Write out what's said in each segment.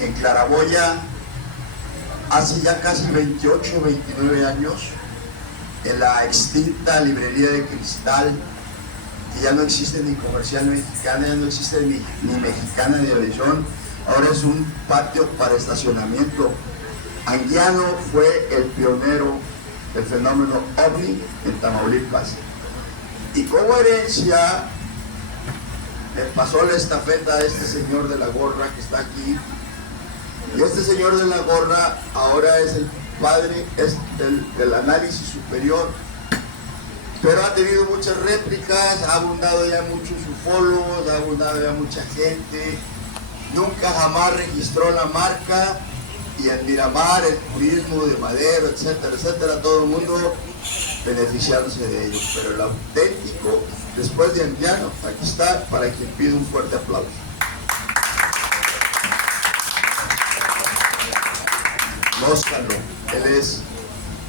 en Claraboya, hace ya casi 28 o 29 años, en la extinta librería de Cristal, que ya no existe ni Comercial Mexicana, ya no existe ni Mexicana ni Horizon, ahora es un patio para estacionamiento. Anguiano fue el pionero del fenómeno OVNI en Tamaulipas. Y como herencia, le pasó la estafeta a este señor de la gorra que está aquí. Y este señor de la gorra ahora es el padre del análisis superior. Pero ha tenido muchas réplicas, ha abundado ya muchos ufólogos, ha abundado ya mucha gente. Nunca jamás registró la marca. Y en Miramar, el turismo de Madero, etcétera, etcétera, todo el mundo beneficiándose de ellos. Pero el auténtico, después de Anguiano, aquí está, para quien pide un fuerte aplauso. Óscar, él es,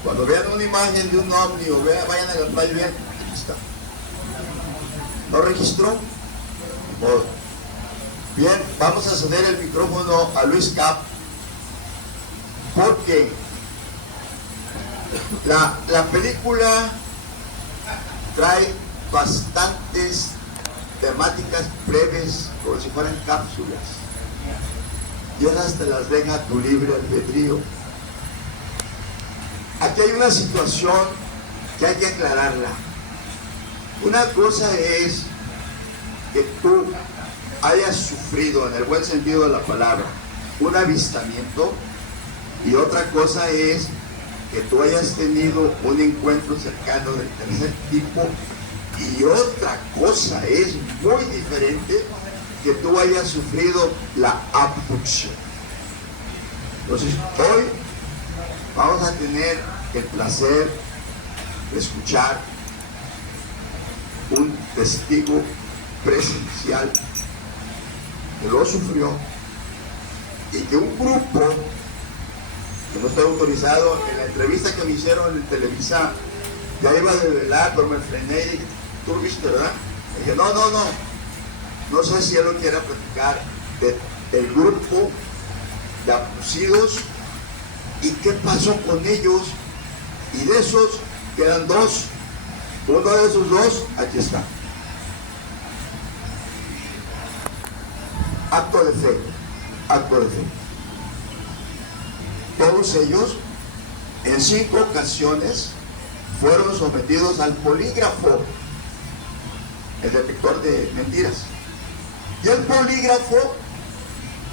cuando vean una imagen de un ovni o vayan a la playa y vean, aquí está. ¿No registró? Oh. Bien, vamos a ceder el micrófono a Luis Cap, porque la película trae bastantes temáticas breves, como si fueran cápsulas, y esas te las deja a tu libre albedrío. Aquí hay una situación que hay que aclararla. Una cosa es que tú hayas sufrido, en el buen sentido de la palabra, un avistamiento, y otra cosa es que tú hayas tenido un encuentro cercano del tercer tipo, y otra cosa es muy diferente que tú hayas sufrido la abducción. Entonces hoy vamos a tener el placer de escuchar un testigo presencial que lo sufrió y que un grupo que no está autorizado, en la entrevista que me hicieron en Televisa, ya iba a develar, pero me frené y dije, tú lo viste, ¿verdad? Y dije, no sé si él lo quiera platicar del grupo de abducidos y qué pasó con ellos, y de esos quedan dos. Uno de esos dos, aquí está. Acto de fe, acto de fe. Todos ellos, en 5 ocasiones, fueron sometidos al polígrafo, el detector de mentiras. Y el polígrafo,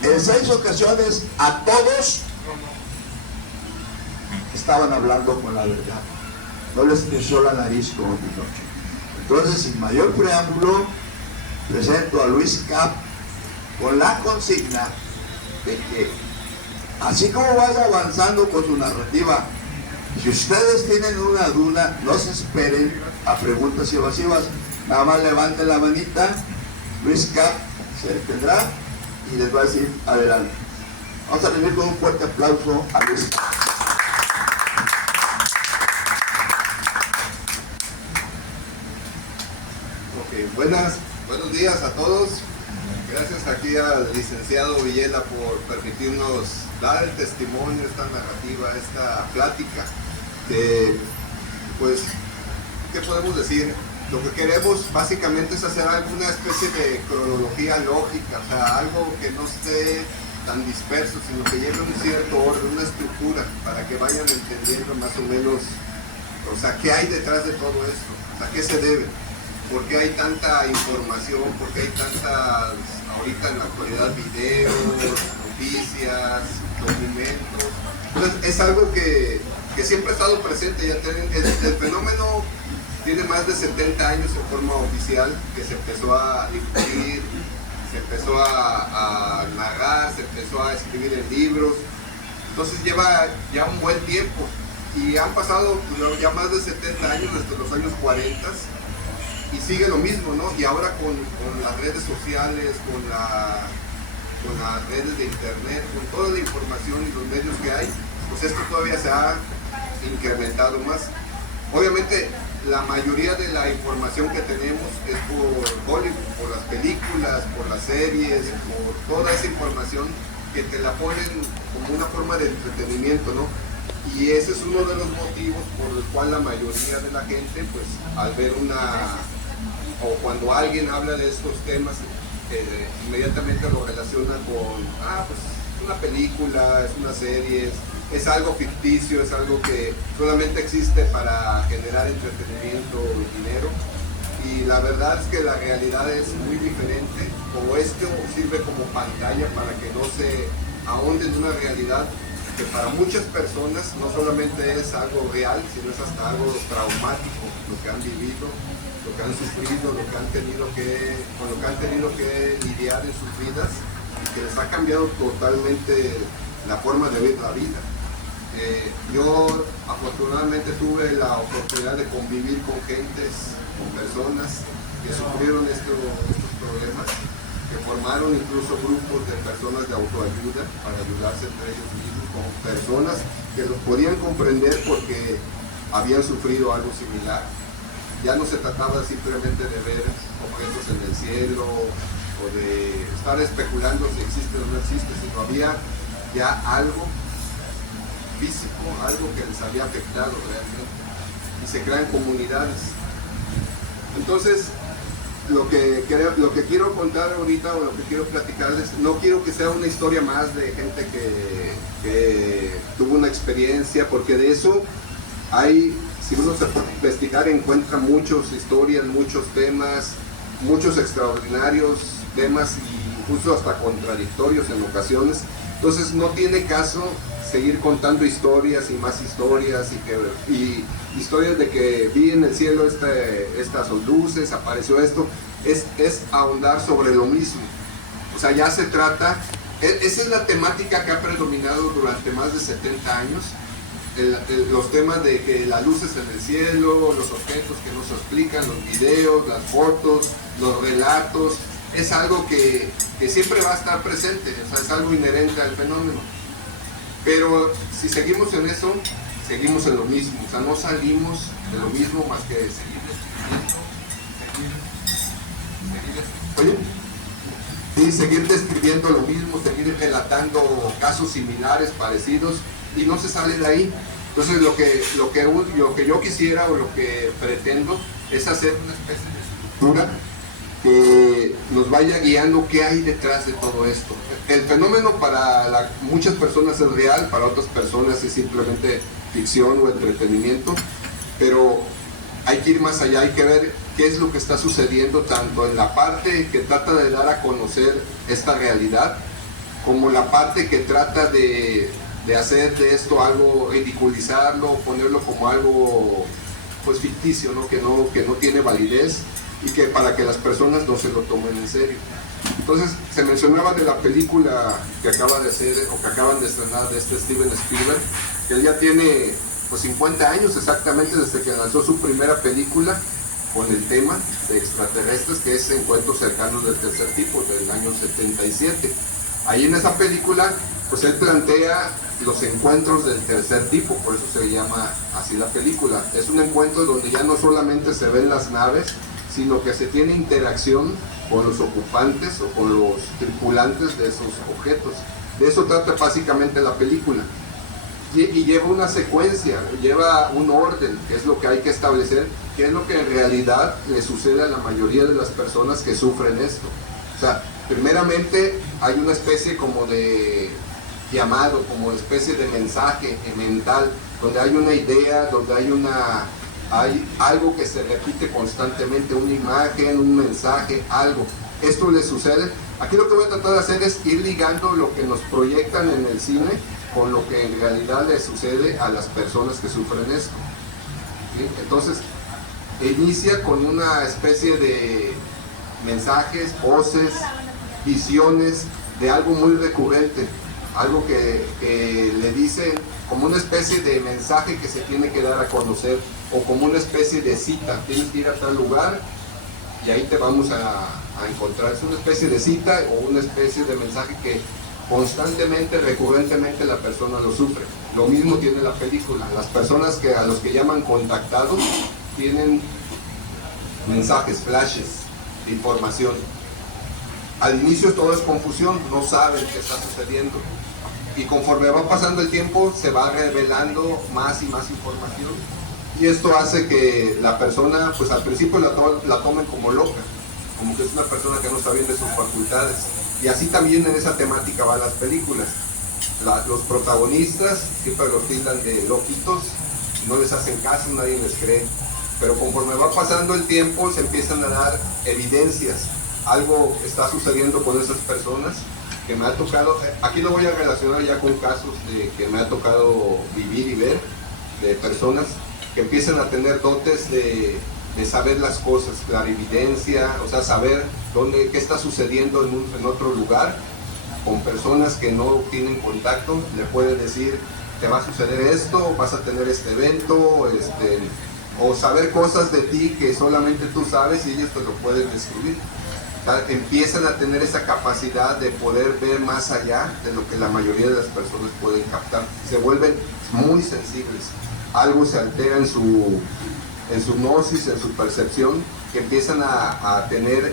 en 6 ocasiones, a todos estaban hablando con la verdad. No les creció la nariz como Pinocho. Entonces, sin mayor preámbulo, presento a Luis Cap con la consigna de que, así como vaya avanzando con su narrativa, si ustedes tienen una duda, no se esperen a preguntas evasivas, nada más levanten la manita, Luis Cap se detendrá y les va a decir adelante. Vamos a recibir con un fuerte aplauso a Luis Cap. Buenos días a todos. Gracias aquí al licenciado Villela por permitirnos dar el testimonio, esta narrativa, esta plática. Pues, ¿qué podemos decir? Lo que queremos básicamente es hacer alguna especie de cronología lógica, o sea, algo que no esté tan disperso, sino que lleve un cierto orden, una estructura, para que vayan entendiendo más o menos, o sea, qué hay detrás de todo esto, o sea, qué se debe. ¿Por qué hay tanta información? ¿Por qué hay tantas, ahorita en la actualidad, videos, noticias, documentos? Entonces, es algo que siempre ha estado presente. El fenómeno tiene más de 70 años en forma oficial, que se empezó a difundir, se empezó a narrar, se empezó a escribir en libros. Entonces lleva ya un buen tiempo y han pasado ya más de 70 años, desde los años 40, y sigue lo mismo, ¿no? Y ahora con las redes sociales, con las redes de internet, con toda la información y los medios que hay, pues esto todavía se ha incrementado más. Obviamente la mayoría de la información que tenemos es por Hollywood, por las películas, por las series, por toda esa información que te la ponen como una forma de entretenimiento, ¿no? Y ese es uno de los motivos por el cual la mayoría de la gente, pues al ver o cuando alguien habla de estos temas, inmediatamente lo relaciona con, pues es una película, es una serie, es algo ficticio, es algo que solamente existe para generar entretenimiento y dinero. Y la verdad es que la realidad es muy diferente, o esto sirve como pantalla para que no se ahonde en una realidad que para muchas personas no solamente es algo real, sino es hasta algo traumático, lo que han vivido, lo que han sufrido, lo que han tenido que lidiar en sus vidas, que les ha cambiado totalmente la forma de ver la vida. Yo afortunadamente tuve la oportunidad de convivir con personas que sufrieron estos problemas, que formaron incluso grupos de personas de autoayuda para ayudarse entre ellos mismos, con personas que los podían comprender porque habían sufrido algo similar. Ya no se trataba simplemente de ver objetos en el cielo o de estar especulando si existe o no existe, sino había ya algo físico, algo que les había afectado realmente, y se crean comunidades. Entonces, lo que quiero contar ahorita, o lo que quiero platicarles, no quiero que sea una historia más de gente que tuvo una experiencia, porque de eso hay, si uno se puede investigar, encuentra muchas historias, muchos temas, muchos extraordinarios temas, e incluso hasta contradictorios en ocasiones. Entonces no tiene caso seguir contando historias y más historias, y historias de que vi en el cielo estas luces, apareció esto. Es ahondar sobre lo mismo. O sea, ya se trata, esa es la temática que ha predominado durante más de 70 años, los temas de que las luces en el cielo, los objetos que nos explican, los videos, las fotos, los relatos, es algo que siempre va a estar presente, o sea, es algo inherente al fenómeno. Pero si seguimos en eso, seguimos en lo mismo, o sea, no salimos de lo mismo más que seguir seguir describiendo lo mismo, seguir relatando casos similares, parecidos, y no se sale de ahí. Entonces lo que yo quisiera, o lo que pretendo, es hacer una especie de estructura que nos vaya guiando qué hay detrás de todo esto. El fenómeno para muchas personas es real, para otras personas es simplemente ficción o entretenimiento, pero hay que ir más allá, hay que ver qué es lo que está sucediendo, tanto en la parte que trata de dar a conocer esta realidad, como la parte que trata de hacer de esto algo, ridiculizarlo, ponerlo como algo pues ficticio, ¿no? Que no tiene validez, y que para que las personas no se lo tomen en serio. Entonces se mencionaba de la película que acaba de hacer, o que acaban de estrenar, de Steven Spielberg, que él ya tiene pues 50 años exactamente desde que lanzó su primera película con el tema de extraterrestres, que es Encuentros cercanos del tercer tipo, del año 77. Ahí en esa película pues él plantea los encuentros del tercer tipo, por eso se llama así la película. Es un encuentro donde ya no solamente se ven las naves, sino que se tiene interacción con los ocupantes o con los tripulantes de esos objetos. De eso trata básicamente la película. Y lleva una secuencia, lleva un orden, que es lo que hay que establecer, que es lo que en realidad le sucede a la mayoría de las personas que sufren esto. O sea, primeramente hay una especie como de llamado, como especie de mensaje mental, donde hay una idea, donde hay algo que se repite constantemente, una imagen, un mensaje, algo. Esto le sucede. Aquí lo que voy a tratar de hacer es ir ligando lo que nos proyectan en el cine con lo que en realidad le sucede a las personas que sufren esto. ¿Sí? Entonces, inicia con una especie de mensajes, voces, visiones de algo muy recurrente, algo que le dicen como una especie de mensaje que se tiene que dar a conocer, o como una especie de cita. Tienes que ir a tal lugar y ahí te vamos a encontrar. Es una especie de cita o una especie de mensaje que constantemente, recurrentemente la persona lo sufre. Lo mismo tiene la película. Las personas a los que llaman contactados tienen mensajes, flashes de información. Al inicio todo es confusión, no saben qué está sucediendo. Y conforme va pasando el tiempo se va revelando más y más información. Y esto hace que la persona, pues al principio la tomen como loca, como que es una persona que no está bien de sus facultades. Y así también en esa temática van las películas. Los protagonistas siempre los tildan de loquitos, no les hacen caso, nadie les cree. Pero conforme va pasando el tiempo se empiezan a dar evidencias. Algo está sucediendo con esas personas que me ha tocado, aquí lo voy a relacionar ya con casos que me ha tocado vivir y ver, de personas que empiezan a tener dotes de saber las cosas, clarividencia, o sea, saber qué está sucediendo en otro lugar, con personas que no tienen contacto, le pueden decir, te va a suceder esto, vas a tener este evento, o saber cosas de ti que solamente tú sabes y ellos te lo pueden describir. Empiezan a tener esa capacidad de poder ver más allá de lo que la mayoría de las personas pueden captar. Se vuelven muy sensibles. Algo se altera en su gnosis, en su percepción, que empiezan a tener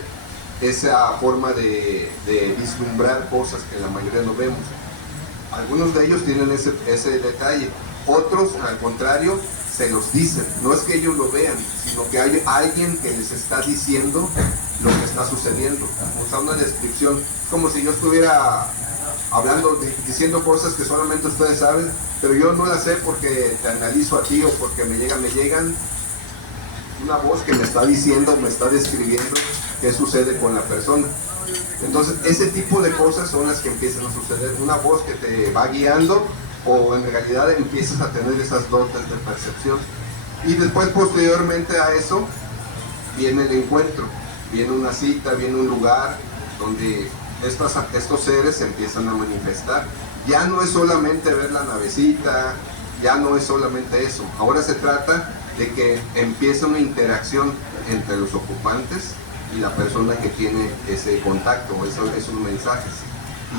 esa forma de vislumbrar cosas que la mayoría no vemos. Algunos de ellos tienen ese detalle. Otros, al contrario, se los dicen. No es que ellos lo vean, sino que hay alguien que les está diciendo lo que está sucediendo. O sea, una descripción. Es como si yo estuviera hablando, diciendo cosas que solamente ustedes saben, pero yo no las sé porque te analizo a ti o porque me llegan una voz que me está diciendo, me está describiendo qué sucede con la persona. Entonces, ese tipo de cosas son las que empiezan a suceder. Una voz que te va guiando, o en realidad empiezas a tener esas dotes de percepción. Y después, posteriormente a eso, viene el encuentro, viene una cita, viene un lugar donde estos seres se empiezan a manifestar. Ya no es solamente ver la navecita, ya no es solamente eso. Ahora se trata de que empieza una interacción entre los ocupantes y la persona que tiene ese contacto, esos mensajes.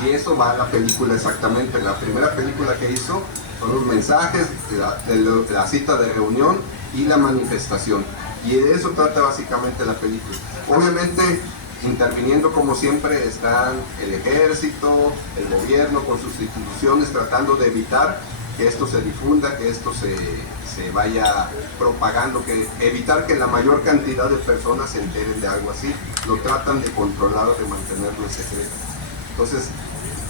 Y eso va a la película exactamente. La primera película que hizo son los mensajes, la cita de reunión y la manifestación. Y de eso trata básicamente la película. Obviamente, interviniendo como siempre están el ejército, el gobierno con sus instituciones tratando de evitar que esto se difunda, que esto se vaya propagando, evitar que la mayor cantidad de personas se enteren de algo así. Lo tratan de controlar o de mantenerlo en secreto. Entonces,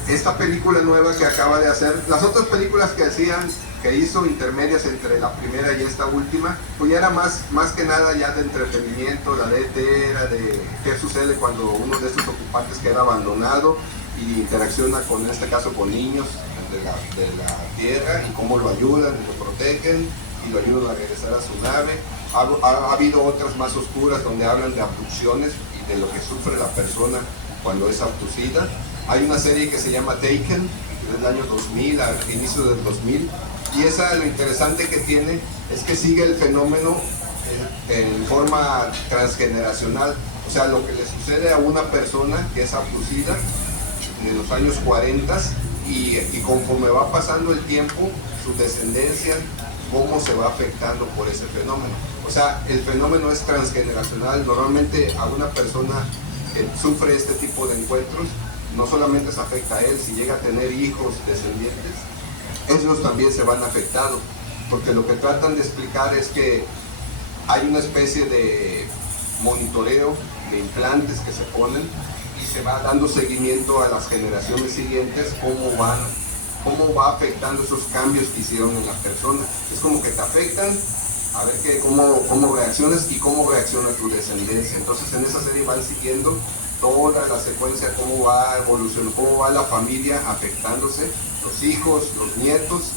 esta película nueva que acaba de hacer, las otras películas que hizo intermedias entre la primera y esta última, pues ya era más que nada ya de entretenimiento. La de ET era de qué sucede cuando uno de estos ocupantes queda abandonado y interacciona con, en este caso, con niños de la Tierra y cómo lo ayudan y lo protegen y lo ayudan a regresar a su nave. Ha habido otras más oscuras donde hablan de abducciones y de lo que sufre la persona cuando es abducida. Hay una serie que se llama Taken, del año 2000, al inicio del 2000, y esa, lo interesante que tiene es que sigue el fenómeno en forma transgeneracional. O sea, lo que le sucede a una persona que es abducida en los años 40 y conforme va pasando el tiempo, su descendencia, cómo se va afectando por ese fenómeno. O sea, el fenómeno es transgeneracional. Normalmente a una persona que sufre este tipo de encuentros, no solamente se afecta a él, si llega a tener hijos descendientes, ellos también se van afectados, porque lo que tratan de explicar es que hay una especie de monitoreo de implantes que se ponen y se va dando seguimiento a las generaciones siguientes, cómo va afectando esos cambios que hicieron en la persona. Es como que te afectan, a ver cómo reaccionas y cómo reacciona tu descendencia. Entonces en esa serie van siguiendo toda la secuencia, cómo va evolucionando, cómo va la familia afectándose, los hijos, los nietos,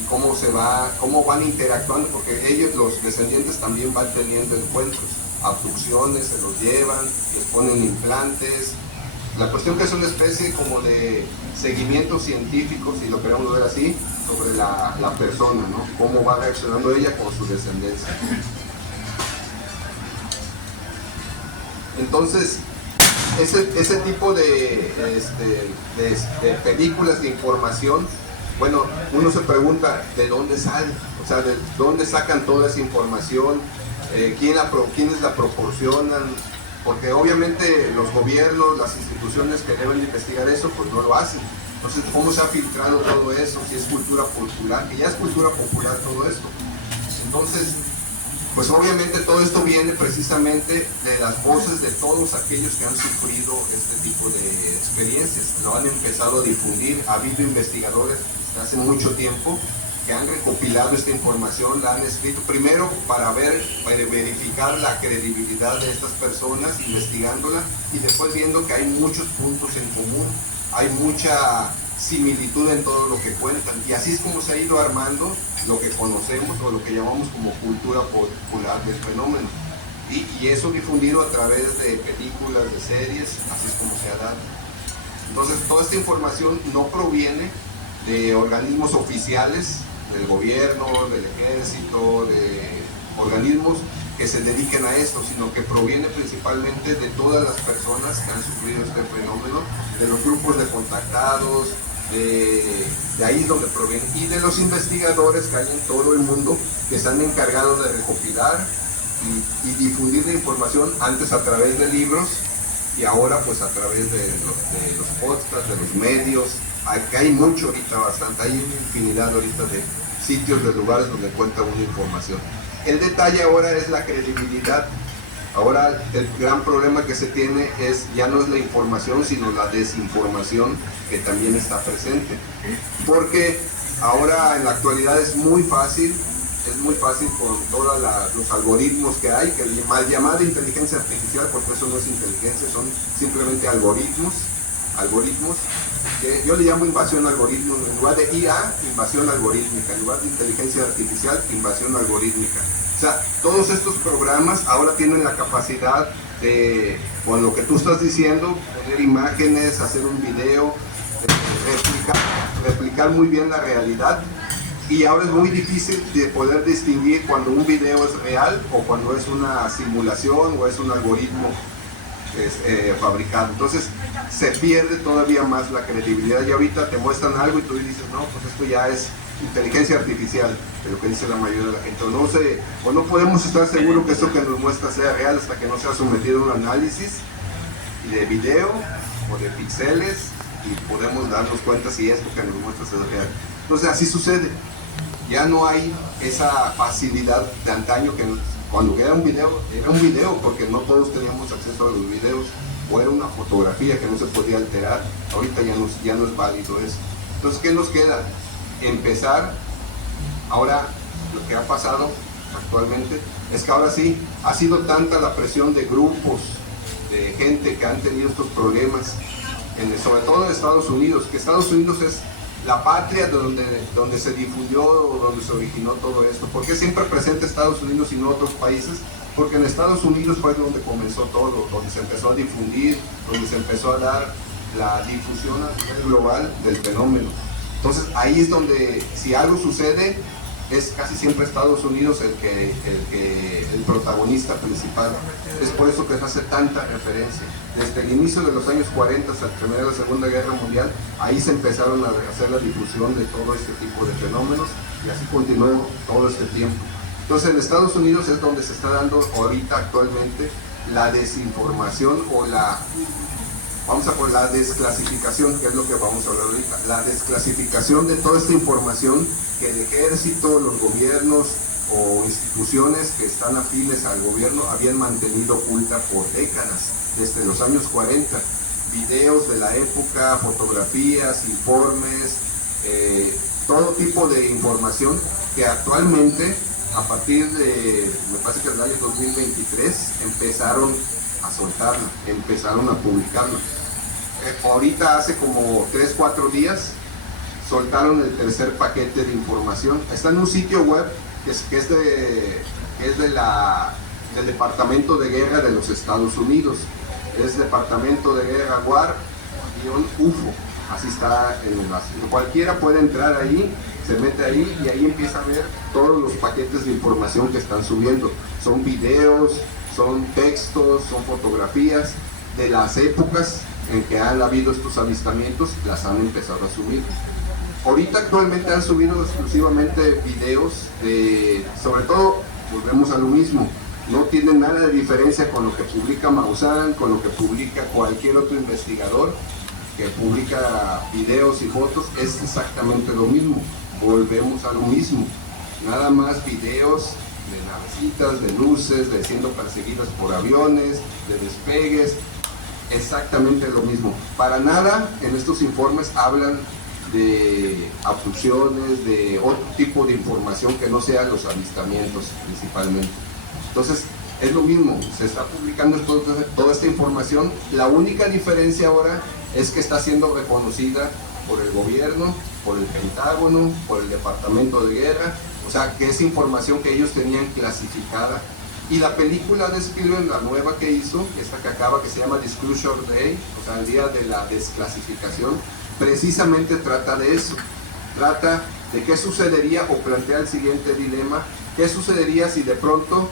y cómo van interactuando, porque ellos, los descendientes, también van teniendo encuentros, abducciones, se los llevan, les ponen implantes. La cuestión que es una especie como de seguimiento científico, si lo queremos ver así, sobre la persona, ¿no? Cómo va reaccionando ella con su descendencia. Entonces, ese tipo de películas de información, bueno, uno se pregunta de dónde sale, o sea, de dónde sacan toda esa información, quiénes la proporcionan, porque obviamente los gobiernos, las instituciones que deben investigar eso, pues no lo hacen. Entonces, ¿cómo se ha filtrado todo eso? Si es cultura popular, que ya es cultura popular todo esto. Entonces, pues obviamente todo esto viene precisamente de las voces de todos aquellos que han sufrido este tipo de experiencias. Lo han empezado a difundir, ha habido investigadores desde hace mucho tiempo que han recopilado esta información, la han escrito primero para verificar la credibilidad de estas personas, investigándola, y después viendo que hay muchos puntos en común, hay mucha similitud en todo lo que cuentan, y así es como se ha ido armando lo que conocemos o lo que llamamos como cultura popular del fenómeno, y eso difundido a través de películas, de series, así es como se ha dado. Entonces toda esta información no proviene de organismos oficiales, del gobierno, del ejército, de organismos que se dediquen a esto, sino que proviene principalmente de todas las personas que han sufrido este fenómeno, de los grupos de contactados, de ahí es donde proviene, y de los investigadores que hay en todo el mundo que se han encargado de recopilar y difundir la información, antes a través de libros y ahora pues a través de los podcasts, de los medios. Aquí hay mucho ahorita, bastante, hay una infinidad ahorita de sitios, de lugares donde encuentra una información. El detalle ahora es la credibilidad. Ahora el gran problema que se tiene ya no es la información, sino la desinformación que también está presente. Porque ahora en la actualidad es muy fácil con todos los algoritmos que hay, que mal llamada inteligencia artificial, porque eso no es inteligencia, son simplemente algoritmos, que yo le llamo invasión algorítmica. En lugar de IA, invasión algorítmica; en lugar de inteligencia artificial, invasión algorítmica. O sea, todos estos programas ahora tienen la capacidad de, con lo que tú estás diciendo, poner imágenes, hacer un video, replicar muy bien la realidad, y ahora es muy difícil de poder distinguir cuando un video es real o cuando es una simulación o es un algoritmo fabricado. Entonces se pierde todavía más la credibilidad, y ahorita te muestran algo y tú dices, no, pues esto ya es inteligencia artificial, de lo que dice la mayoría de la gente, o no podemos estar seguros que esto que nos muestra sea real hasta que no sea sometido a un análisis de video o de píxeles, y podemos darnos cuenta si esto que nos muestra es real. Entonces así sucede, ya no hay esa facilidad de antaño que cuando era un video, porque no todos teníamos acceso a los videos, o era una fotografía que no se podía alterar. Ahorita ya no es válido eso. Entonces, ¿qué nos queda? Empezar. Ahora, lo que ha pasado actualmente es que ahora sí, ha sido tanta la presión de grupos, de gente que han tenido estos problemas, sobre todo en Estados Unidos, que Estados Unidos es la patria donde se difundió, donde se originó todo esto. ¿Por qué siempre presente Estados Unidos y no otros países? Porque en Estados Unidos fue donde comenzó todo, donde se empezó a difundir, donde se empezó a dar la difusión a nivel global del fenómeno. Entonces ahí es donde, si algo sucede, es casi siempre Estados Unidos el protagonista principal. Es por eso que se hace tanta referencia. Desde el inicio de los años 40 hasta la Primera y la Segunda Guerra Mundial, ahí se empezaron a hacer la difusión de todo este tipo de fenómenos, y así continuó todo este tiempo. Entonces en Estados Unidos es donde se está dando ahorita actualmente la desinformación, o la desclasificación, que es lo que vamos a hablar ahorita, la desclasificación de toda esta información que el ejército, los gobiernos o instituciones que están afines al gobierno habían mantenido oculta por décadas, desde los años 40, videos de la época, fotografías, informes, todo tipo de información que actualmente, a partir de, me parece que en el año 2023, empezaron a soltarla, empezaron a publicarla. Ahorita hace como 3-4 días soltaron el tercer paquete de información. Está en un sitio web que es del Departamento de Guerra de los Estados Unidos. Es Departamento de Guerra War-UFO. Así está el enlace. Cualquiera puede entrar ahí, se mete ahí y ahí empieza a ver todos los paquetes de información que están subiendo. Son videos, son textos, son fotografías de las épocas en que han habido estos avistamientos, las han empezado a subir. Ahorita actualmente han subido exclusivamente videos de, sobre todo, volvemos a lo mismo, No tiene nada de diferencia con lo que publica Maussan, con lo que publica cualquier otro investigador que publica videos y fotos. Es exactamente lo mismo. Volvemos a lo mismo. Nada más videos de navecitas, de luces, de siendo perseguidas por aviones, de despegues. Exactamente lo mismo. Para nada en estos informes hablan de abducciones, de otro tipo de información que no sea los avistamientos principalmente. Entonces, es lo mismo, se está publicando toda esta información. La única diferencia ahora es que está siendo reconocida por el gobierno, por el Pentágono, por el Departamento de Guerra, o sea, que es información que ellos tenían clasificada. Y la película de Spielberg, la nueva que hizo, esta que acaba, que se llama Disclosure Day, o sea, el día de la desclasificación, precisamente trata de eso. Trata de qué sucedería, o plantea el siguiente dilema: qué sucedería si de pronto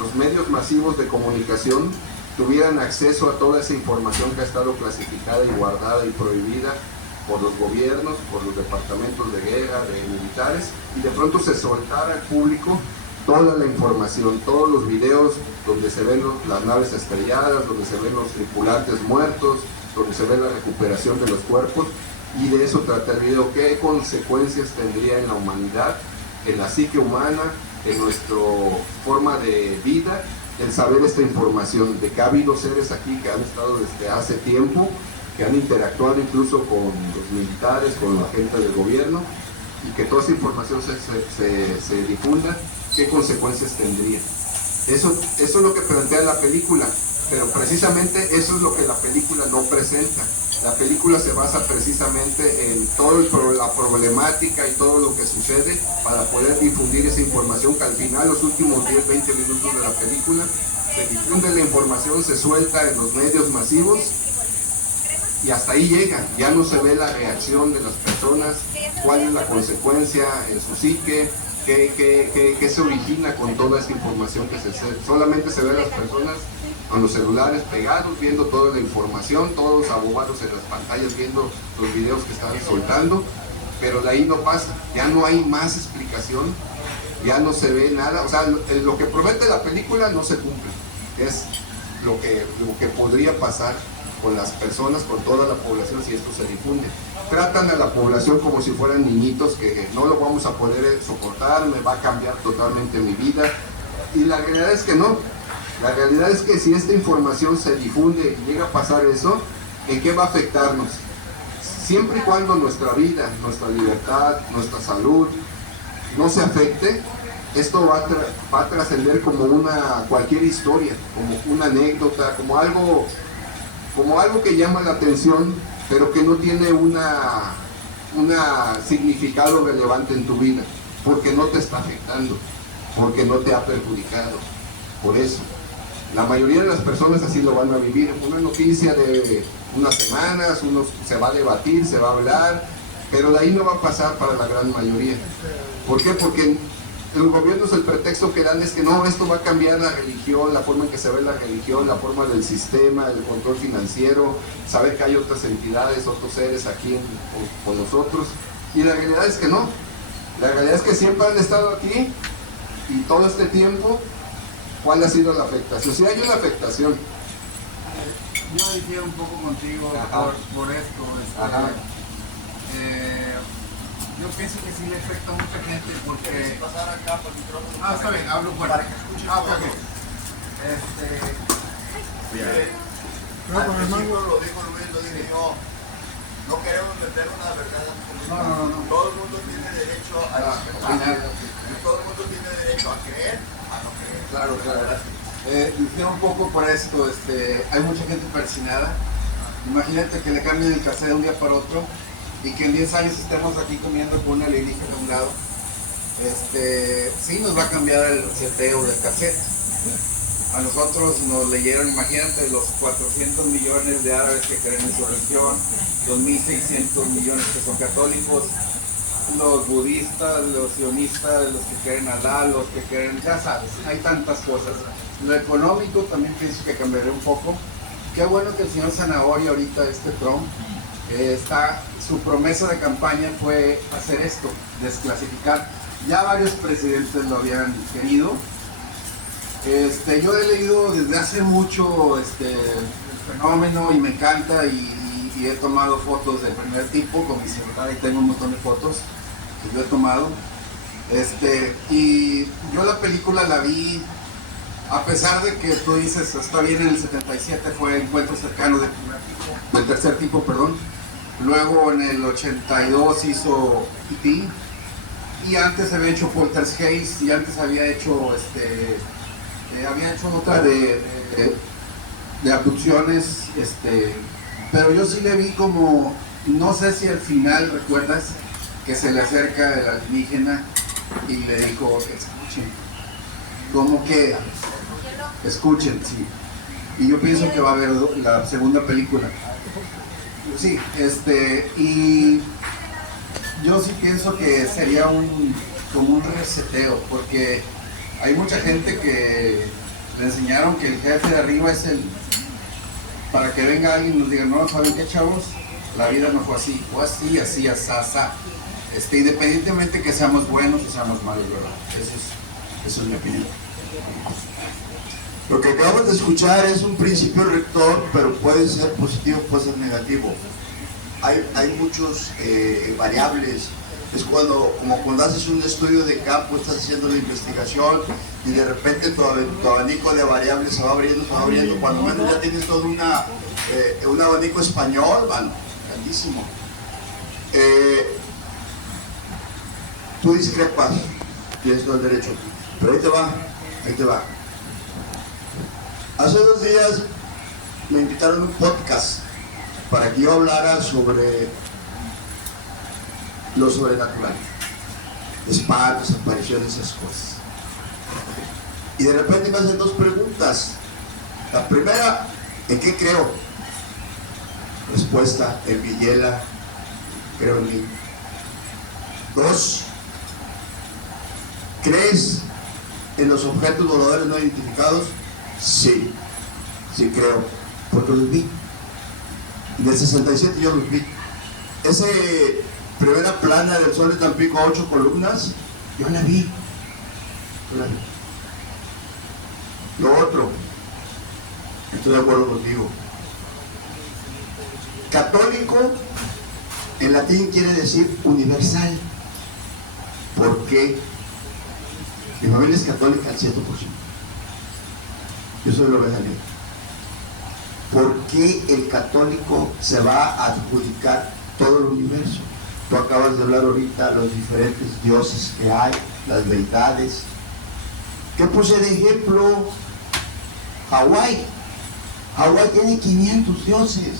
los medios masivos de comunicación tuvieran acceso a toda esa información que ha estado clasificada y guardada y prohibida por los gobiernos, por los departamentos de guerra, de militares, y de pronto se soltara al público toda la información, todos los videos donde se ven las naves estrelladas, donde se ven los tripulantes muertos, donde se ve la recuperación de los cuerpos, y de eso trata el video. ¿Qué consecuencias tendría en la humanidad, en la psique humana, en nuestra forma de vida, el saber esta información, de que ha habido seres aquí que han estado desde hace tiempo, que han interactuado incluso con los militares, con la gente del gobierno, y que toda esa información se difunda? ¿Qué consecuencias tendría? Eso es lo que plantea la película, pero precisamente eso es lo que la película no presenta. La película se basa precisamente en toda la problemática y todo lo que sucede para poder difundir esa información, que al final, los últimos 10-20 minutos de la película, se difunde la información, se suelta en los medios masivos y hasta ahí llega. Ya no se ve la reacción de las personas, cuál es la consecuencia en su psique, qué se origina con toda esta información que solamente se ve a las personas con los celulares pegados, viendo toda la información, todos abobados en las pantallas, viendo los videos que están soltando, pero de ahí no pasa, ya no hay más explicación, ya no se ve nada. O sea, lo que promete la película no se cumple, es lo que podría pasar con las personas, con toda la población, si esto se difunde. Tratan a la población como si fueran niñitos que no lo vamos a poder soportar, me va a cambiar totalmente mi vida, y la realidad es que no. La realidad es que si esta información se difunde y llega a pasar eso, ¿en qué va a afectarnos? Siempre y cuando nuestra vida, nuestra libertad, nuestra salud no se afecte, esto va a trascender como cualquier historia, como una anécdota, como algo que llama la atención, pero que no tiene un significado relevante en tu vida, porque no te está afectando, porque no te ha perjudicado. Por eso, la mayoría de las personas así lo van a vivir. Una noticia de unas semanas, se va a debatir, se va a hablar, pero de ahí no va a pasar para la gran mayoría. ¿Por qué? Porque los gobiernos, el pretexto que dan es que no, esto va a cambiar la religión, la forma en que se ve la religión, la forma del sistema, el control financiero, saber que hay otras entidades, otros seres aquí con nosotros. Y la realidad es que no. La realidad es que siempre han estado aquí, y todo este tiempo, ¿cuál ha sido la afectación? Si hay una afectación. Yo difiero un poco contigo por esto. Yo pienso que sí le afecta a mucha gente porque... ¿Quieres pasar acá por el micrófono? Está bien, hablo fuerte. Para que escuchen Ok. Lo dijo Luis, lo dije yo. No queremos meter una verdad absoluta. No. Todo el mundo tiene derecho a discrepar. Todo el mundo tiene derecho a creer, a no creer. Claro. Difiero un poco por esto. Hay mucha gente persinada. Imagínate que le cambien el cassette de un día para otro y que en 10 años estemos aquí comiendo con una alienígena a un lado. Sí nos va a cambiar el seteo del cassette. A nosotros nos leyeron, imagínate, los 400 millones de árabes que creen en su religión, los 1.600 millones que son católicos, los budistas, los sionistas, los que creen en Alá, los que creen, ya sabes, hay tantas cosas. Lo económico también pienso que cambiará un poco. Qué bueno que el señor Zanahoria ahorita, Trump, su promesa de campaña fue hacer esto, desclasificar. Ya varios presidentes lo habían querido. Yo he leído desde hace mucho el fenómeno y me encanta y he tomado fotos del primer tipo con mi celular y tengo un montón de fotos que yo he tomado. Y yo la película la vi, a pesar de que tú dices, está bien, en el 77 fue Encuentro Cercano del tercer tipo, perdón. Luego en el 82 hizo E.T. y antes había hecho Poltergeist y antes había hecho otra de abducciones, pero yo sí le vi como, no sé si al final recuerdas que se le acerca el alienígena y le dijo, escuchen, como que escuchen, sí, y yo pienso que va a haber la segunda película, sí, y yo sí pienso que sería como un reseteo, porque hay mucha gente que le enseñaron que el jefe de arriba es para que venga alguien y nos diga, no, ¿saben qué, chavos? La vida no fue así, así, asá. Independientemente que seamos buenos o seamos malos, ¿verdad? Eso es mi opinión. Lo que acabamos de escuchar es un principio rector, pero puede ser positivo, puede ser negativo. Hay muchos variables. Es como cuando haces un estudio de campo, estás haciendo la investigación y de repente tu abanico de variables se va abriendo, cuando menos ya tienes todo un abanico español, mano, grandísimo. Tú discrepas, tienes todo el derecho, pero ahí te va. Hace 2 días me invitaron a un podcast para que yo hablara sobre lo sobrenatural, espantos, apariciones, esas cosas. Y de repente me hacen 2 preguntas. La primera, ¿en qué creo? Respuesta, en Villela, creo en mí. 2, ¿crees en los objetos voladores no identificados? Sí creo, porque los vi. En el 67 yo los vi. Ese primera plana del Sol de Tampico, 8 columnas, yo la vi. Lo otro, estoy de acuerdo contigo. Católico, en latín quiere decir universal. ¿Por qué? Mi familia es católica al 100%. Yo soy la oveja negra. ¿Por qué el católico se va a adjudicar todo el universo? Tú acabas de hablar ahorita de los diferentes dioses que hay, las deidades. ¿Qué puse de ejemplo? Hawái. Hawái tiene 500 dioses.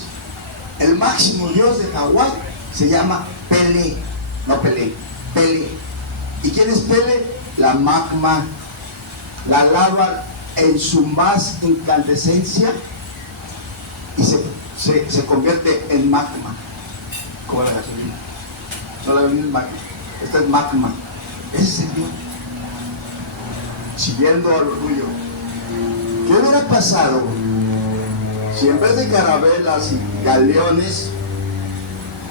El máximo dios de Hawái se llama Pele. No Pelé, Pele. ¿Y quién es Pele? La magma. La lava en su más incandescencia y se convierte en magma, como la gasolina. No, la gasolina es magma, esta es magma. Ese es el Dios. Siguiendo al orgullo, ¿qué hubiera pasado si en vez de carabelas y galeones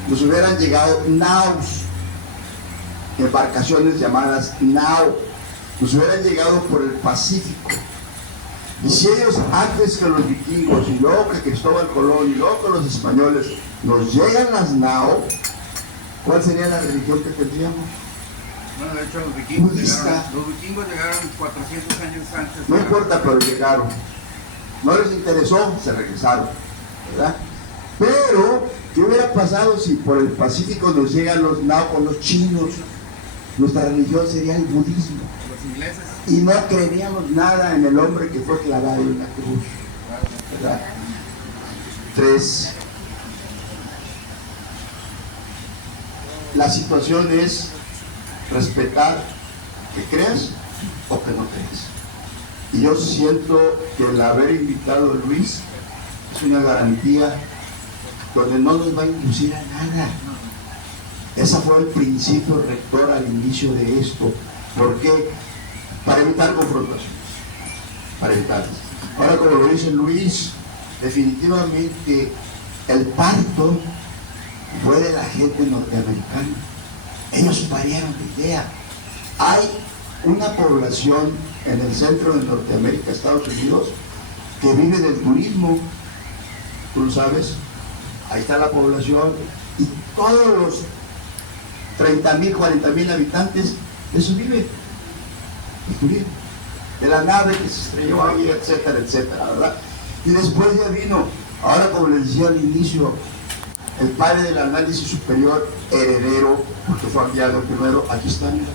nos hubieran llegado naos, embarcaciones llamadas nao, nos hubieran llegado por el Pacífico? Y si ellos, antes que los vikingos, y luego que Cristóbal Colón, y luego que los españoles, nos llegan las nao, ¿cuál sería la religión que tendríamos? Bueno, de hecho los vikingos llegaron 400 años antes. No importa, pero llegaron. No les interesó, se regresaron, ¿verdad? Pero, ¿qué hubiera pasado si por el Pacífico nos llegan los nao con los chinos? Nuestra religión sería el budismo. Los ingleses. Y no creeríamos nada en el hombre que fue clavado en la cruz, ¿verdad? 3. La situación es respetar que creas o que no creas. Y yo siento que el haber invitado a Luis es una garantía donde no nos va a inducir a nada. Ese fue el principio rector al inicio de esto. ¿Por qué? Para evitar confrontaciones. Para evitarlas. Ahora, como lo dice Luis, definitivamente el parto fue de la gente norteamericana. Ellos parieron la idea. Hay una población en el centro de Norteamérica, Estados Unidos, que vive del turismo. Tú lo sabes, ahí está la población, y todos los 30,000, 40,000 habitantes de eso vive, el turismo, de la nave que se estrelló ahí, etcétera, etcétera, ¿verdad? Y después ya vino, ahora como les decía al inicio, el padre del análisis superior, heredero, porque fue enviado primero, aquí está, mira,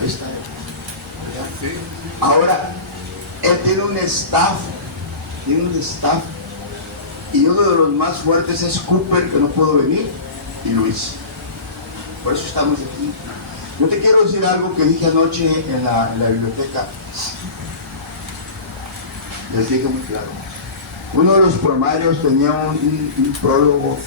ahí está. ¿Verdad? Ahora, él tiene un staff, y uno de los más fuertes es Cooper, que no pudo venir, y Luis. Por eso estamos aquí. Yo te quiero decir algo que dije anoche en la biblioteca. Les dije muy claro. Uno de los promarios tenía un prólogo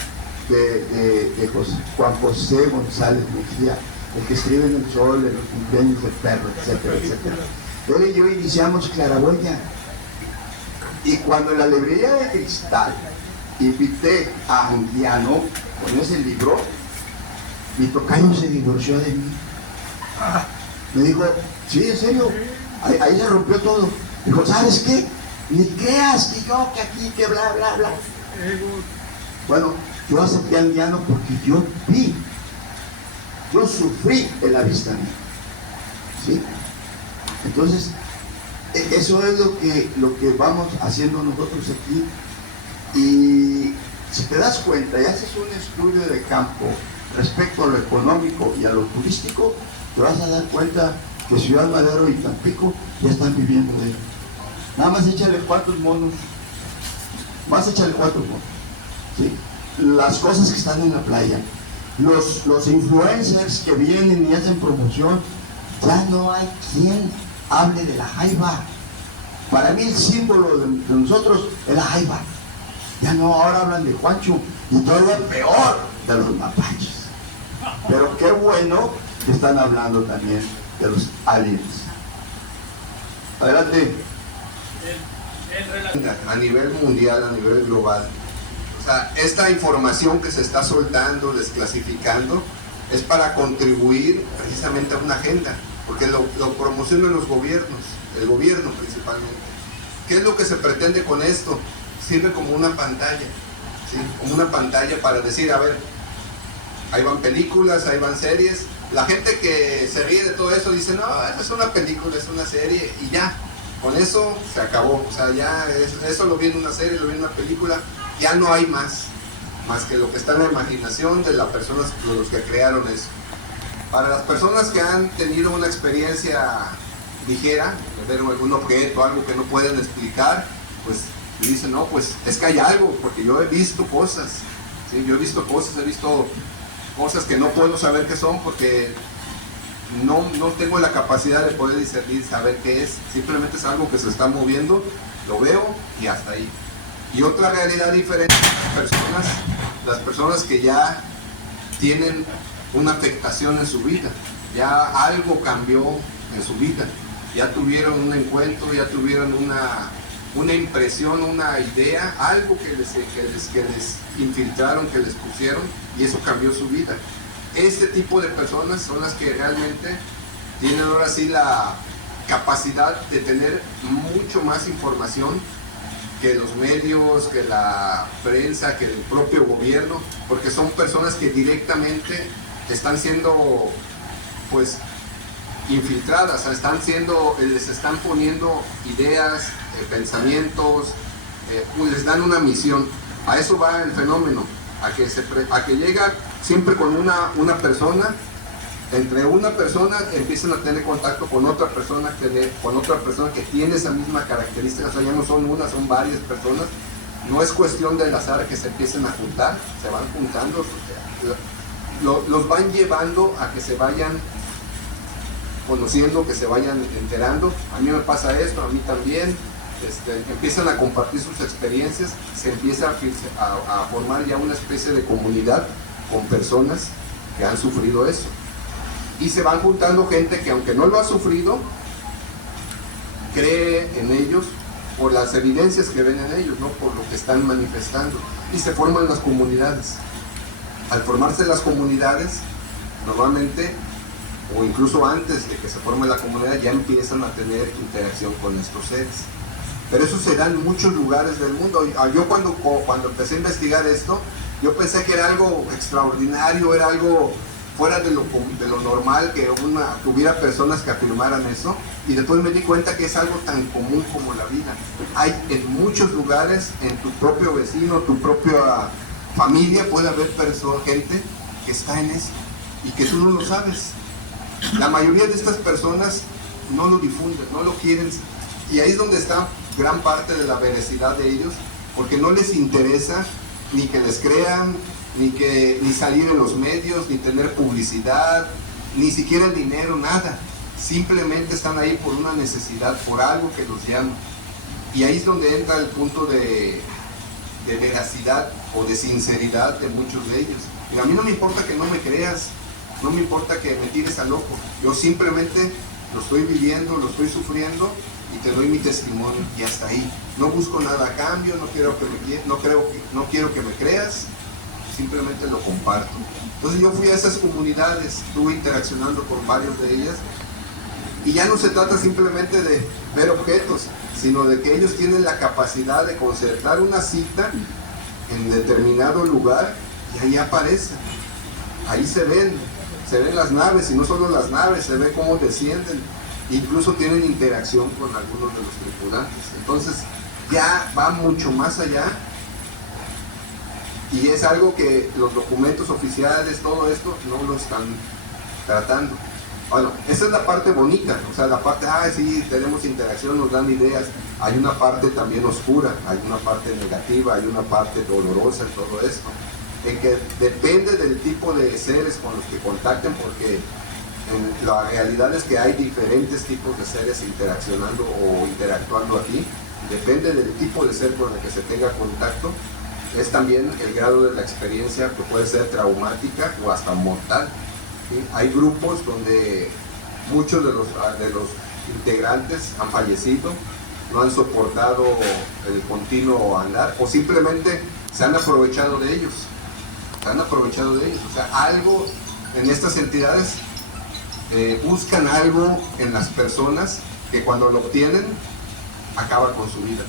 de Juan José González Mejía, el que escribe en El Sol, en los cumpleaños del perro, etcétera, etcétera. Él y yo iniciamos Claraboya. Y cuando en la librería de Cristal invité a Anguiano con ese libro, mi tocayo se divorció de mí. Me dijo, sí, en serio, ahí se rompió todo. Dijo, ¿sabes qué? Ni creas que yo, que aquí, que bla, bla, bla. Bueno, yo acepté a Anguiano porque yo vi, yo sufrí el avistamiento. ¿Sí? Entonces, eso es lo que vamos haciendo nosotros aquí. Y si te das cuenta y haces un estudio de campo respecto a lo económico y a lo turístico, te vas a dar cuenta que Ciudad Madero y Tampico ya están viviendo de ello. Nada más échale 4 monos, más échale 4 monos, ¿sí? Las cosas que están en la playa, los influencers que vienen y hacen promoción, ya no hay quien hable de la jaiba. Para mí el símbolo de nosotros es la jaiba. Ya no, ahora hablan de Juancho, y todavía peor de los mapaches. Pero qué bueno que están hablando también de los aliens. Adelante. A nivel mundial, a nivel global, o sea, esta información que se está soltando, desclasificando, es para contribuir precisamente a una agenda, porque lo promocionan los gobiernos, el gobierno principalmente. ¿Qué es lo que se pretende con esto? Sirve como una pantalla, ¿sí? Como una pantalla para decir, a ver, ahí van películas, ahí van series. La gente que se ríe de todo eso dice, no, eso es una película, es una serie, y ya, con eso se acabó. O sea, ya eso lo vi en una serie, lo vi en una película, ya no hay más que lo que está en la imaginación de las personas, de los que crearon eso. Para las personas que han tenido una experiencia ligera, de ver algún objeto, algo que no pueden explicar, pues dicen, no, pues es que hay algo, porque yo he visto cosas, ¿sí? Yo he visto cosas que no puedo saber qué son, porque no tengo la capacidad de poder discernir, saber qué es. Simplemente es algo que se está moviendo, lo veo y hasta ahí. Y otra realidad diferente, las personas que ya tienen una afectación en su vida, ya algo cambió en su vida, ya tuvieron un encuentro, ya tuvieron una impresión, una idea, algo que les infiltraron, que les pusieron, y eso cambió su vida. Este tipo de personas son las que realmente tienen ahora sí la capacidad de tener mucho más información que los medios, que la prensa, que el propio gobierno, porque son personas que directamente están siendo, pues, infiltradas, o sea, les están poniendo ideas, pensamientos, pues les dan una misión. A eso va el fenómeno, a que llega siempre con una persona. Entre una persona empiezan a tener contacto con otra persona, que tiene esa misma característica. O sea, ya no son una, son varias personas. No es cuestión del azar que se empiecen a juntar, se van juntando, los van llevando a que se vayan conociendo, que se vayan enterando. A mí me pasa esto, a mí también. Empiezan a compartir sus experiencias, se empieza a formar ya una especie de comunidad con personas que han sufrido eso. Y se van juntando gente que, aunque no lo ha sufrido, cree en ellos por las evidencias que ven en ellos, no por lo que están manifestando. Y se forman las comunidades. Al formarse las comunidades, normalmente o incluso antes de que se forme la comunidad, ya empiezan a tener interacción con estos seres. Pero eso se da en muchos lugares del mundo. Yo cuando empecé a investigar esto, yo pensé que era algo extraordinario, era algo fuera de lo normal, que hubiera personas que afirmaran eso, y después me di cuenta que es algo tan común como la vida. Hay en muchos lugares, en tu propio vecino, tu propia familia, puede haber gente que está en eso, y que tú no lo sabes. La mayoría de estas personas no lo difunden, no lo quieren, y ahí es donde está gran parte de la veracidad de ellos, porque no les interesa ni que les crean, ni salir en los medios, ni tener publicidad, ni siquiera el dinero, nada. Simplemente están ahí por una necesidad, por algo que los llama. Y ahí es donde entra el punto de veracidad o de sinceridad de muchos de ellos. Y a mí no me importa que no me creas, no me importa que me tires a loco. Yo simplemente lo estoy viviendo, lo estoy sufriendo, y te doy mi testimonio, y hasta ahí. No busco nada a cambio, no quiero que me creas, simplemente lo comparto. Entonces yo fui a esas comunidades, estuve interaccionando con varios de ellas, y ya no se trata simplemente de ver objetos, sino de que ellos tienen la capacidad de concertar una cita en determinado lugar, y ahí aparecen, ahí se ven las naves, y no solo las naves, se ve cómo descienden, incluso tienen interacción con algunos de los tripulantes. Entonces ya va mucho más allá, y es algo que los documentos oficiales, todo esto, no lo están tratando. Bueno, esa es la parte bonita, o sea, la parte, sí, tenemos interacción, nos dan ideas. Hay una parte también oscura, hay una parte negativa, hay una parte dolorosa en todo esto, en que depende del tipo de seres con los que contacten, porque la realidad es que hay diferentes tipos de seres interaccionando o interactuando aquí. Depende del tipo de ser con el que se tenga contacto, es también el grado de la experiencia, que puede ser traumática o hasta mortal, ¿sí? Hay grupos donde muchos de los integrantes han fallecido, no han soportado el continuo andar, o simplemente se han aprovechado de ellos, o sea, algo en estas entidades buscan algo en las personas que cuando lo obtienen acaba con su vida,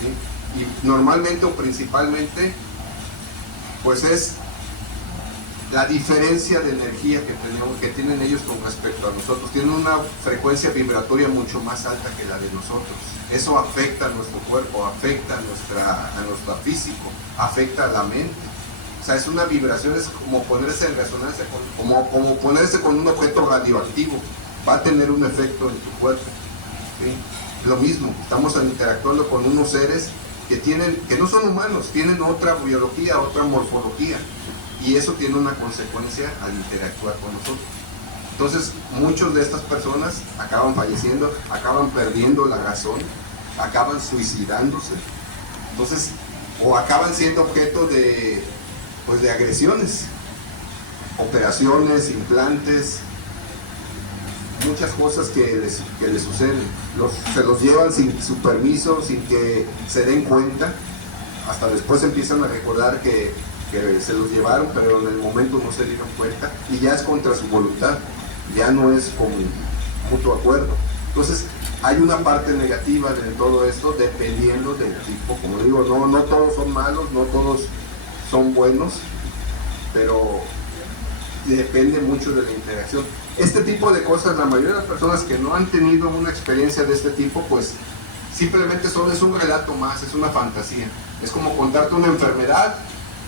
¿sí? Y normalmente o principalmente pues es la diferencia de energía que tienen ellos con respecto a nosotros. Tienen una frecuencia vibratoria mucho más alta que la de nosotros. Eso afecta a nuestro cuerpo, afecta a nuestro físico, afecta a la mente. O sea, es una vibración, es como ponerse en resonancia, como ponerse con un objeto radioactivo. Va a tener un efecto en tu cuerpo, ¿sí? Lo mismo, estamos interactuando con unos seres que no son humanos, tienen otra biología, otra morfología, y eso tiene una consecuencia al interactuar con nosotros. Entonces, muchas de estas personas acaban falleciendo, acaban perdiendo la razón, acaban suicidándose, entonces, o acaban siendo objeto de agresiones, operaciones, implantes, muchas cosas que les suceden. Se los llevan sin su permiso, sin que se den cuenta, hasta después empiezan a recordar que se los llevaron, pero en el momento no se dieron cuenta, y ya es contra su voluntad, ya no es con mutuo acuerdo. Entonces hay una parte negativa de todo esto, dependiendo del tipo. Como digo, no todos son malos, no todos son buenos, pero depende mucho de la interacción. Este tipo de cosas, la mayoría de las personas que no han tenido una experiencia de este tipo, pues simplemente es un relato más, es una fantasía. Es como contarte una enfermedad,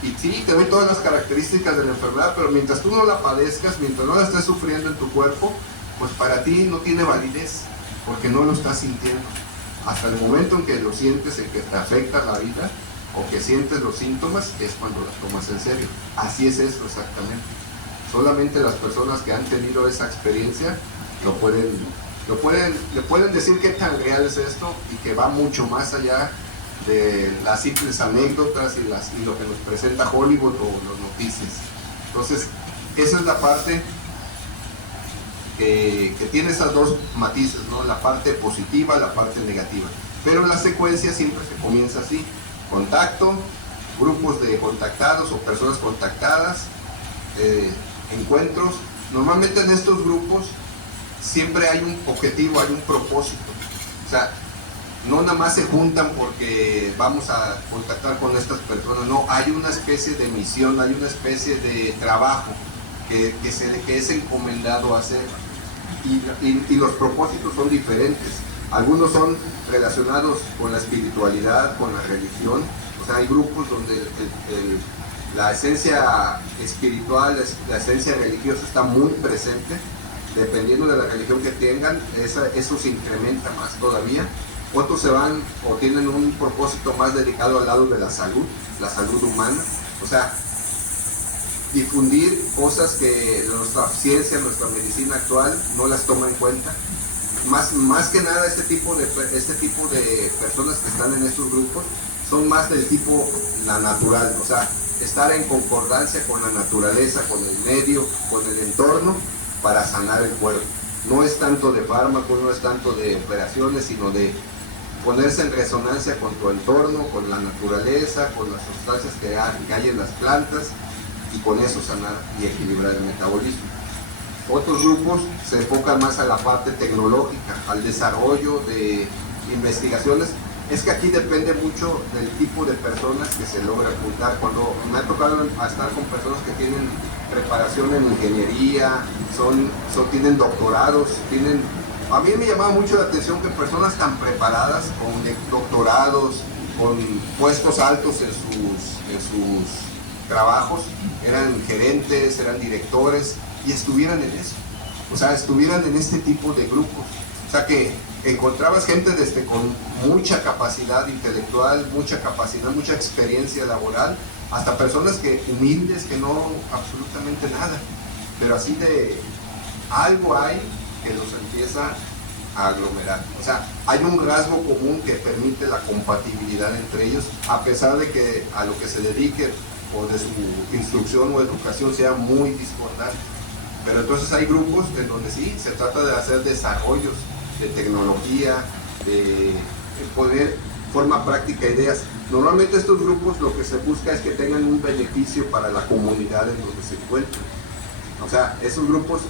y sí, te doy todas las características de la enfermedad, pero mientras tú no la padezcas, mientras no la estés sufriendo en tu cuerpo, pues para ti no tiene validez, porque no lo estás sintiendo. Hasta el momento en que lo sientes, en que te afecta la vida, o que sientes los síntomas, es cuando las tomas en serio. Así es esto exactamente. Solamente las personas que han tenido esa experiencia le pueden decir qué tan real es esto, y que va mucho más allá de las simples anécdotas y lo que nos presenta Hollywood o las noticias. Entonces, esa es la parte que tiene esas dos matices, ¿no? La parte positiva, la parte negativa. Pero la secuencia siempre se comienza así: contacto, grupos de contactados o personas contactadas, encuentros, Normalmente en estos grupos siempre hay un objetivo, hay un propósito. O sea, no nada más se juntan porque vamos a contactar con estas personas, no, hay una especie de misión, hay una especie de trabajo que es encomendado hacer, y los propósitos son diferentes. Algunos son relacionados con la espiritualidad, con la religión. O sea, hay grupos donde la esencia espiritual, la esencia religiosa está muy presente. Dependiendo de la religión que tengan, eso se incrementa más todavía. Otros se van o tienen un propósito más dedicado al lado de la salud humana. O sea, difundir cosas que nuestra ciencia, nuestra medicina actual no las toma en cuenta. Más que nada este tipo de personas que están en estos grupos son más del tipo la natural, o sea, estar en concordancia con la naturaleza, con el medio, con el entorno, para sanar el cuerpo. No es tanto de fármacos, no es tanto de operaciones, sino de ponerse en resonancia con tu entorno, con la naturaleza, con las sustancias que hay en las plantas, y con eso sanar y equilibrar el metabolismo. Otros grupos se enfocan más a la parte tecnológica, al desarrollo de investigaciones. Es que aquí depende mucho del tipo de personas que se logran juntar. Cuando me ha tocado estar con personas que tienen preparación en ingeniería, tienen doctorados, a mí me llamaba mucho la atención que personas tan preparadas, con doctorados, con puestos altos en sus trabajos, eran gerentes, eran directores, y estuvieran en eso. O sea, estuvieran en este tipo de grupos. O sea, que encontrabas gente con mucha capacidad intelectual, mucha capacidad, mucha experiencia laboral, hasta personas humildes, que no absolutamente nada, pero así de algo hay que los empieza a aglomerar. O sea, hay un rasgo común que permite la compatibilidad entre ellos, a pesar de que a lo que se dediquen o de su instrucción o educación sea muy discordante. Pero entonces hay grupos en donde sí se trata de hacer desarrollos de tecnología, de poner forma práctica ideas. Normalmente estos grupos lo que se busca es que tengan un beneficio para la comunidad en donde se encuentran. O sea, esos grupos,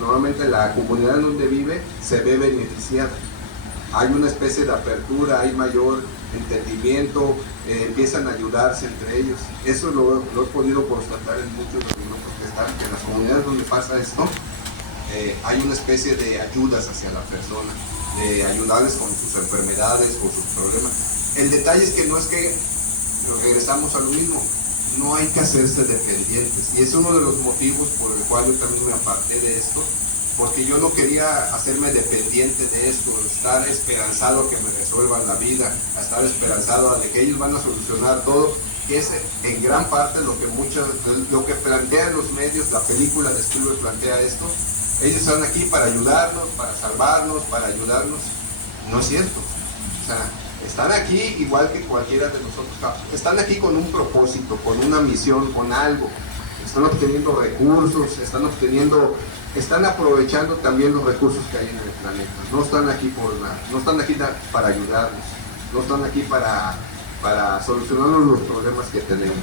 normalmente la comunidad en donde vive se ve beneficiada. Hay una especie de apertura, hay mayor entendimiento, empiezan a ayudarse entre ellos. Eso lo he podido constatar en muchos de los grupos que están, que en las comunidades donde pasa esto, hay una especie de ayudas hacia la persona, de ayudarles con sus enfermedades, con sus problemas. El detalle es que no es que regresamos a lo mismo, no hay que hacerse dependientes, y es uno de los motivos por el cual yo también me aparté de esto, porque yo no quería hacerme dependiente de esto, estar esperanzado a que me resuelvan la vida, a estar esperanzado a de que ellos van a solucionar todo, que es en gran parte lo que plantean los medios. La película de Spielberg plantea esto. Ellos están aquí para ayudarnos, para salvarnos, para ayudarnos. No es cierto. O sea, están aquí igual que cualquiera de nosotros. Están aquí con un propósito, con una misión, con algo. Están obteniendo recursos, están aprovechando también los recursos que hay en el planeta. No están aquí por nada, no están aquí para ayudarnos, no están aquí para solucionarnos los problemas que tenemos.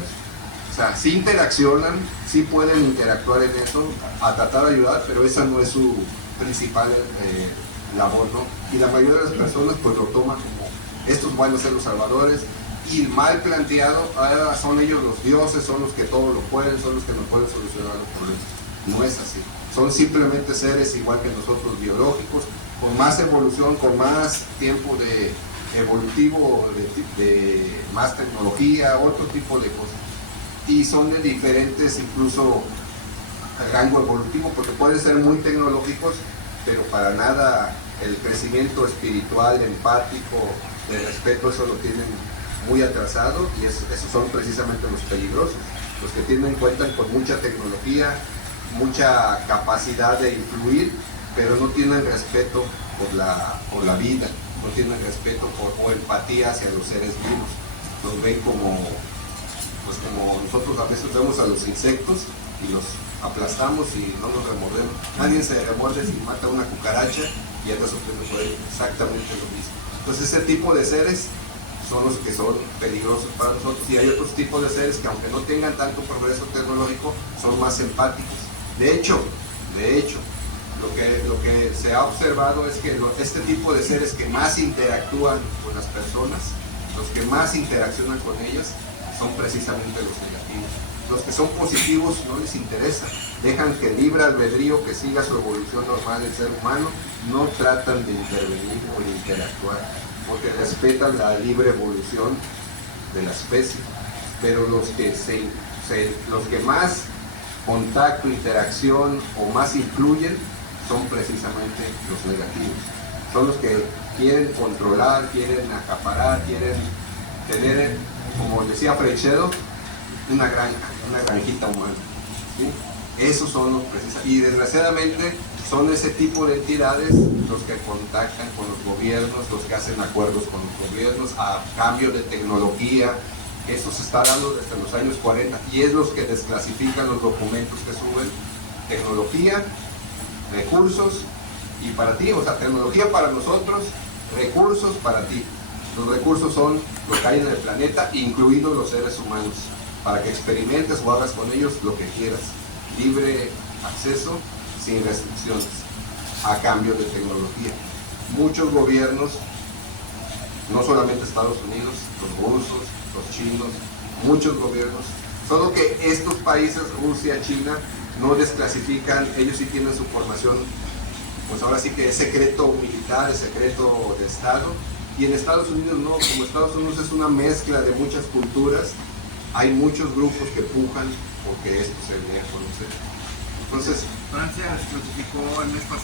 O sea, sí interaccionan, sí pueden interactuar en eso, a tratar de ayudar, pero esa no es su principal labor, ¿no? Y la mayoría de las personas pues lo toman como estos van a ser los salvadores, y mal planteado, ahora son ellos los dioses, son los que todo lo pueden, son los que nos pueden solucionar los problemas. No es así. Son simplemente seres igual que nosotros, biológicos, con más evolución, con más tiempo de evolutivo, de más tecnología, otro tipo de cosas. Y son de diferentes, incluso, rango evolutivo, porque pueden ser muy tecnológicos, pero para nada el crecimiento espiritual, empático, de respeto, eso lo tienen muy atrasado, y esos son precisamente los peligrosos, los que cuentan con mucha tecnología, mucha capacidad de influir, pero no tienen respeto por la vida, no tienen respeto o empatía hacia los seres vivos. Los ven como nosotros a veces vemos a los insectos y los aplastamos y no nos remordemos. Nadie se remuerde si mata una cucaracha y anda sufriendo por ello. Exactamente lo mismo. Entonces ese tipo de seres son los que son peligrosos para nosotros, y hay otros tipos de seres que, aunque no tengan tanto progreso tecnológico, son más empáticos. De hecho, De hecho, lo que se ha observado es que este tipo de seres que más interactúan con las personas, los que más interaccionan con ellas, son precisamente los negativos. Los que son positivos no les interesa, dejan que el libre albedrío que siga su evolución normal del ser humano, no tratan de intervenir o de interactuar, porque respetan la libre evolución de la especie. Pero los que más contacto, interacción o más influyen son precisamente los negativos. Son los que quieren controlar, quieren acaparar, quieren tener, como decía Frechedo, una granjita humana, ¿sí? Esos son los precisamente, y desgraciadamente son ese tipo de entidades los que contactan con los gobiernos, los que hacen acuerdos con los gobiernos a cambio de tecnología. Eso se está dando desde los años 40 y es los que desclasifican los documentos que suben. Tecnología, recursos y para ti, o sea, tecnología para nosotros, recursos para ti. Los recursos son lo que hay en el planeta, incluidos los seres humanos, para que experimentes o hagas con ellos lo que quieras. Libre acceso, sin restricciones, a cambio de tecnología. Muchos gobiernos, no solamente Estados Unidos, los rusos, los chinos, muchos gobiernos, solo que estos países, Rusia, China, no desclasifican, ellos sí tienen su formación, pues ahora sí que es secreto militar, es secreto de Estado, y en Estados Unidos no, como Estados Unidos es una mezcla de muchas culturas, hay muchos grupos que pujan porque esto se dé a conocer. Entonces, Francia desclasificó el mes pasado